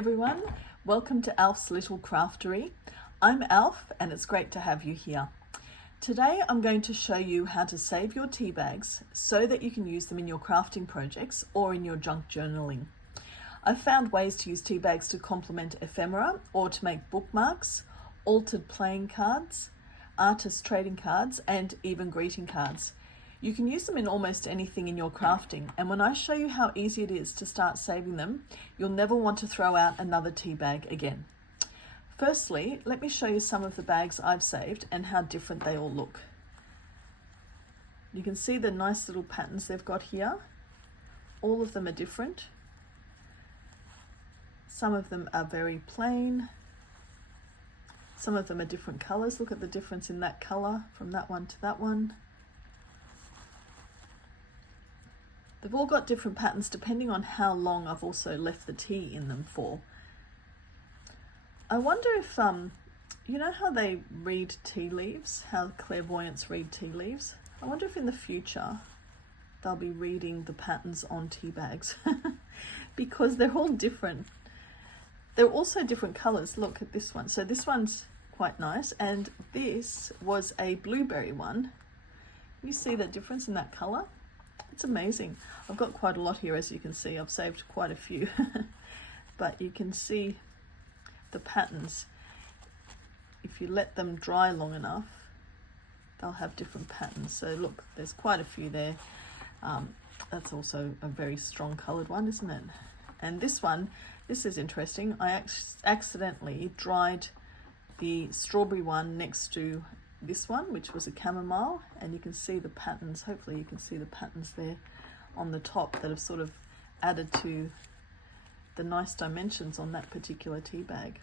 everyone, welcome to Alf's Little Craftery. I'm Alf and it's great to have you here. Today I'm going to show you how to save your tea bags so that you can use them in your crafting projects or in your junk journaling. I've found ways to use tea bags to complement ephemera or to make bookmarks, altered playing cards, artist trading cards and even greeting cards. You can use them in almost anything in your crafting, and when I show you how easy it is to start saving them, you'll never want to throw out another tea bag again. Firstly, let me show you some of the bags I've saved and how different they all look. You can see the nice little patterns they've got here. All of them are different. Some of them are very plain. Some of them are different colors. Look at the difference in that color from that one to that one. They've all got different patterns depending on how long I've also left the tea in them for. I wonder if, you know how they read tea leaves, how clairvoyants read tea leaves? I wonder if in the future they'll be reading the patterns on tea bags because they're all different. They're also different colors. Look at this one. So this one's quite nice, and this was a blueberry one. You see the difference in that color? It's amazing. I've got quite a lot here, as you can see. I've saved quite a few, but you can see the patterns. If you let them dry long enough, they'll have different patterns. So look, there's quite a few there. That's also a very strong colored one, isn't it? And this one, this is interesting. I accidentally dried the strawberry one next to this one, which was a chamomile, and you can see the patterns. Hopefully you can see the patterns there on the top that have sort of added to the nice dimensions on that particular tea bag.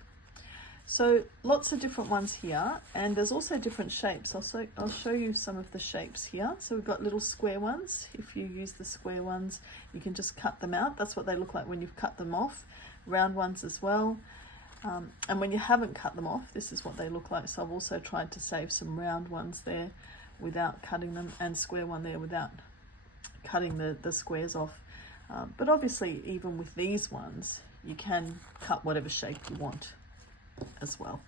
So lots of different ones here, and there's also different shapes. I'll show you some of the shapes here. So we've got little square ones. If you use the square ones, you can just cut them out. That's what they look like when you've cut them off. Round ones as well. And when you haven't cut them off, this is what they look like. So I've also tried to save some round ones there without cutting them, and square one there without cutting the squares off. But obviously, even with these ones, you can cut whatever shape you want as well.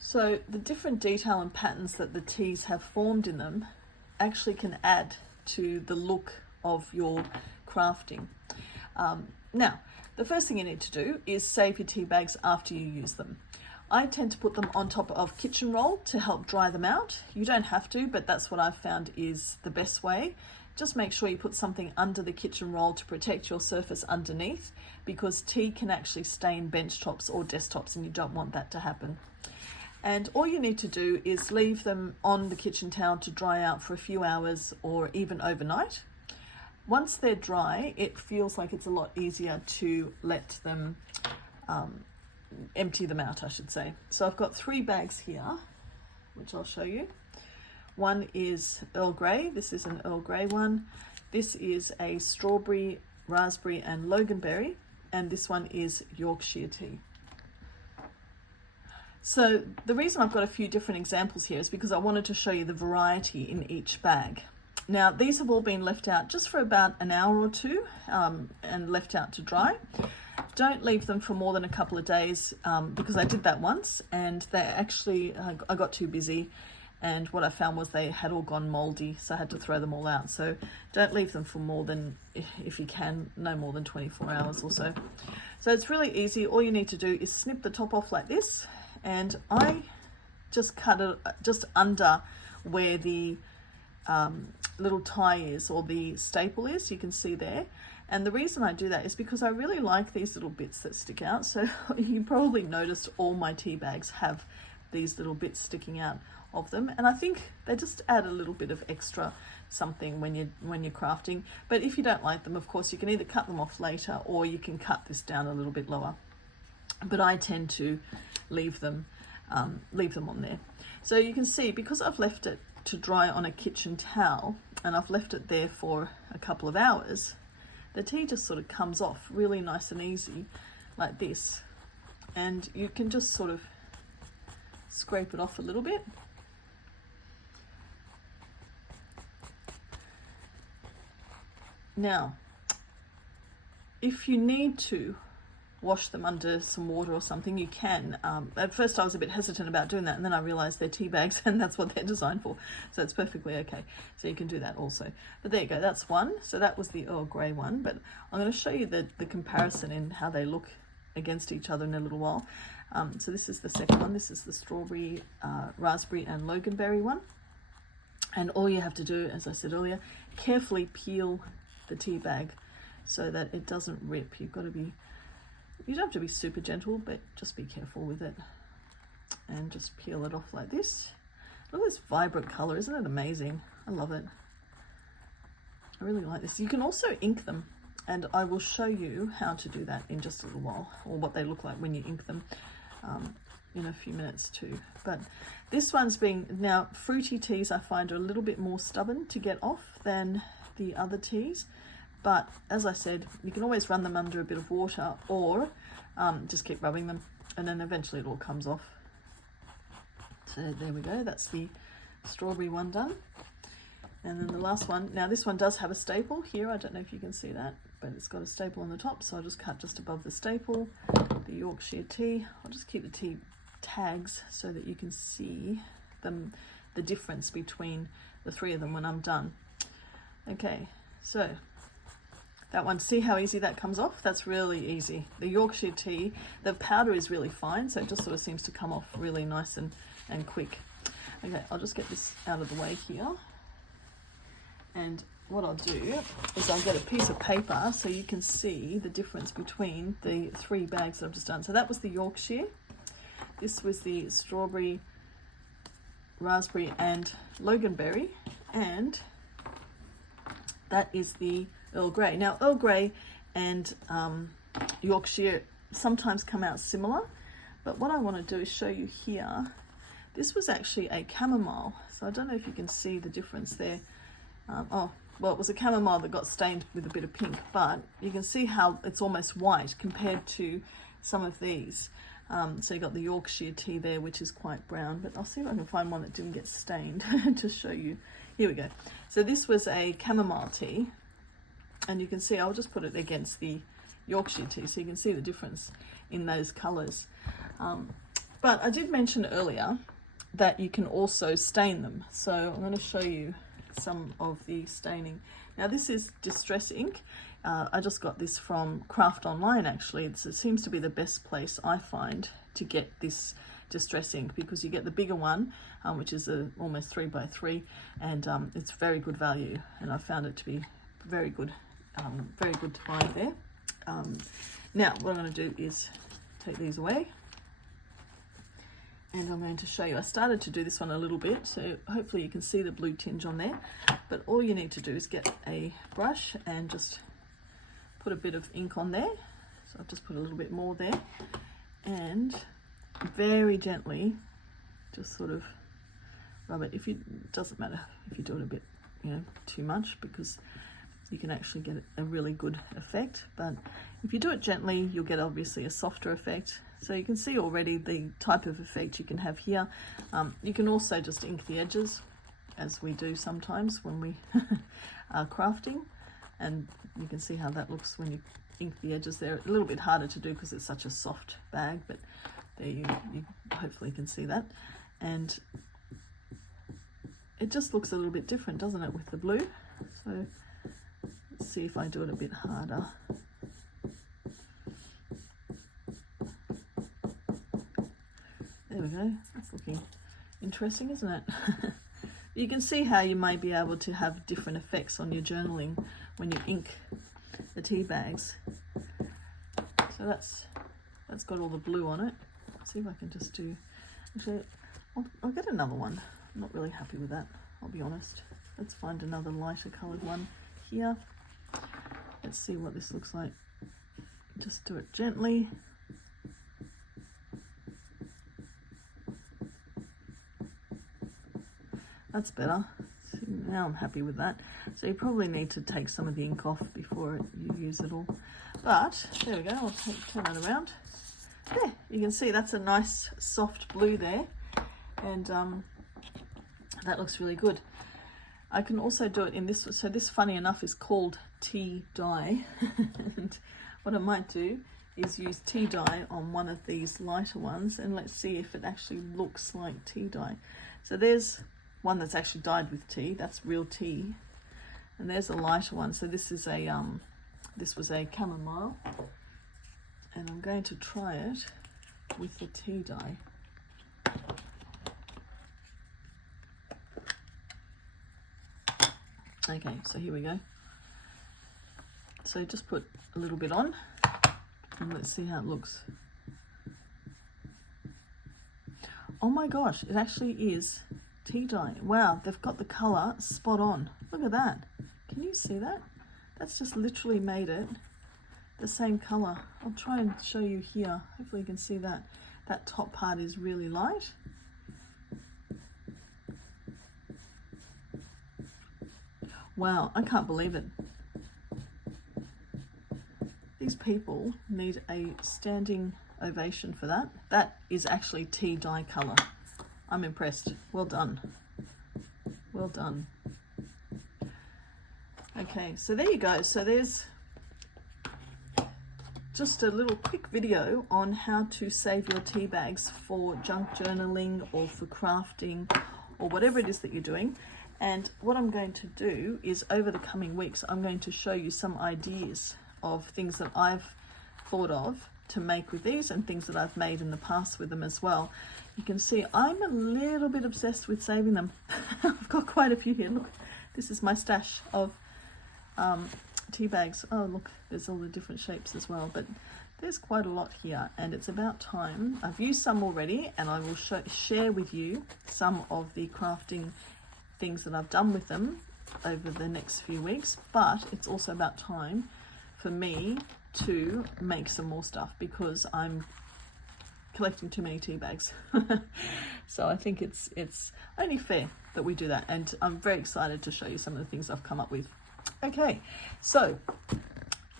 So the different detail and patterns that the teas have formed in them actually can add to the look of your crafting. Now, the first thing you need to do is save your tea bags after you use them. I tend to put them on top of kitchen roll to help dry them out. You don't have to, but that's what I've found is the best way. Just make sure you put something under the kitchen roll to protect your surface underneath, because tea can actually stain bench tops or desktops and you don't want that to happen. And all you need to do is leave them on the kitchen towel to dry out for a few hours or even overnight. Once they're dry, it feels like it's a lot easier to let them empty them out, I should say. So I've got 3 bags here, which I'll show you. One is Earl Grey. This is an Earl Grey one. This is a strawberry, raspberry and loganberry, and this one is Yorkshire tea. So the reason I've got a few different examples here is because I wanted to show you the variety in each bag. Now, these have all been left out just for about an hour or two and left out to dry. Don't leave them for more than a couple of days because I did that once, and they actually, I got too busy, and what I found was they had all gone moldy, so I had to throw them all out. So don't leave them for more than, if you can, no more than 24 hours or so. So it's really easy. All you need to do is snip the top off like this, and I just cut it just under where the little tie is, or the staple is, you can see there. And the reason I do that is because I really like these little bits that stick out. So you probably noticed all my tea bags have these little bits sticking out of them, and I think they just add a little bit of extra something when you're crafting. But if you don't like them, of course, you can either cut them off later or you can cut this down a little bit lower. But I tend to leave them on there. So you can see, because I've left it to dry on a kitchen towel and I've left it there for a couple of hours, the tea just sort of comes off really nice and easy like this, and you can just sort of scrape it off a little bit. Now, if you need to wash them under some water or something, you can. At first I was a bit hesitant about doing that, and then I realized they're tea bags and that's what they're designed for, so it's perfectly okay. So you can do that also. But there you go, that's one. So that was the Earl Grey one, but I'm going to show you the comparison in how they look against each other in a little while. So this is the second one. This is the strawberry, raspberry and loganberry one. And all you have to do, as I said earlier, carefully peel the tea bag so that it doesn't rip. You don't have to be super gentle, but just be careful with it. And just peel it off like this. Look at this vibrant color, isn't it amazing? I love it. I really like this. You can also ink them, and I will show you how to do that in just a little while, or what they look like when you ink them in a few minutes too. But this one's now fruity teas I find are a little bit more stubborn to get off than the other teas. But as I said, you can always run them under a bit of water, or just keep rubbing them, and then eventually it all comes off. So there we go, that's the strawberry one done. And then the last one, now this one does have a staple here, I don't know if you can see that, but it's got a staple on the top, so I'll just cut just above the staple, the Yorkshire tea. I'll just keep the tea tags so that you can see the difference between the three of them when I'm done. Okay, so that one, see how easy that comes off? That's really easy. The Yorkshire tea, the powder is really fine, so it just sort of seems to come off really nice and quick. Okay, I'll just get this out of the way here. And what I'll do is I'll get a piece of paper so you can see the difference between the three bags that I've just done. So that was the Yorkshire. This was the strawberry, raspberry and loganberry. And that is the Earl Grey. Now, Earl Grey and Yorkshire sometimes come out similar, but what I want to do is show you here. This was actually a chamomile, so I don't know if you can see the difference there. Well, it was a chamomile that got stained with a bit of pink, but you can see how it's almost white compared to some of these. So you got the Yorkshire tea there, which is quite brown, but I'll see if I can find one that didn't get stained to show you. Here we go. So this was a chamomile tea, and you can see, I'll just put it against the Yorkshire tea so you can see the difference in those colours. But I did mention earlier that you can also stain them, so I'm going to show you some of the staining. Now this is distress ink. I just got this from Craft Online actually. It seems to be the best place I find to get this distress ink, because you get the bigger one, which is almost 3x3, and it's very good value, and I found it to be very good to buy there. Now what I'm going to do is take these away, and I'm going to show you. I started to do this one a little bit, so hopefully you can see the blue tinge on there, but all you need to do is get a brush and just put a bit of ink on there. So I've just put a little bit more there, and very gently just sort of rub it. It doesn't matter if you do it a bit, too much, because you can actually get a really good effect, but if you do it gently, you'll get obviously a softer effect. So you can see already the type of effect you can have here. You can also just ink the edges, as we do sometimes when we are crafting, and you can see how that looks when you ink the edges. They're a little bit harder to do because it's such a soft bag, but there you hopefully can see that. And it just looks a little bit different, doesn't it, with the blue? So let's see if I do it a bit harder. There we go, that's looking interesting, isn't it? You can see how you may be able to have different effects on your journaling when you ink the tea bags. So that's got all the blue on it. Let's see if I can just do, actually, I'll get another one. I'm not really happy with that, I'll be honest. Let's find another lighter coloured one here. Let's see what this looks like. Just do it gently. That's better. So now I'm happy with that. So you probably need to take some of the ink off before you use it all. But there we go, I'll turn that around. There, you can see that's a nice soft blue there, and that looks really good. I can also do it in this, so this funny enough is called tea dye, and what I might do is use tea dye on one of these lighter ones, and let's see if it actually looks like tea dye. So there's one that's actually dyed with tea, that's real tea, and there's a lighter one. So this is a this was a chamomile, and I'm going to try it with the tea dye. Okay, so here we go. So just put a little bit on and let's see how it looks. Oh my gosh, it actually is tea dye. Wow, they've got the colour spot on. Look at that. Can you see that? That's just literally made it the same colour. I'll try and show you here. Hopefully you can see that. That top part is really light. Wow, I can't believe it. These people need a standing ovation for that. That is actually tea dye colour. I'm impressed. Well done. Well done. Okay, so there you go. So there's just a little quick video on how to save your tea bags for junk journaling or for crafting or whatever it is that you're doing. And what I'm going to do is over the coming weeks, I'm going to show you some ideas of things that I've thought of to make with these and things that I've made in the past with them as well. You can see I'm a little bit obsessed with saving them. I've got quite a few here. Look, this is my stash of tea bags. Oh, look, there's all the different shapes as well, but there's quite a lot here, and it's about time. I've used some already, and I will share with you some of the crafting things that I've done with them over the next few weeks, but it's also about time for me to make some more stuff because I'm collecting too many tea bags. So I think it's only fair that we do that, and I'm very excited to show you some of the things I've come up with. Okay, so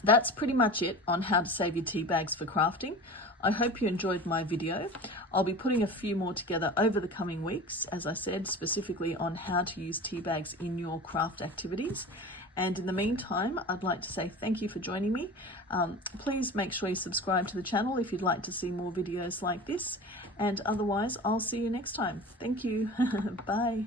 that's pretty much it on how to save your tea bags for crafting. I hope you enjoyed my video. I'll be putting a few more together over the coming weeks, as I said, specifically on how to use tea bags in your craft activities. And in the meantime, I'd like to say thank you for joining me. Please make sure you subscribe to the channel if you'd like to see more videos like this. And otherwise, I'll see you next time. Thank you. Bye.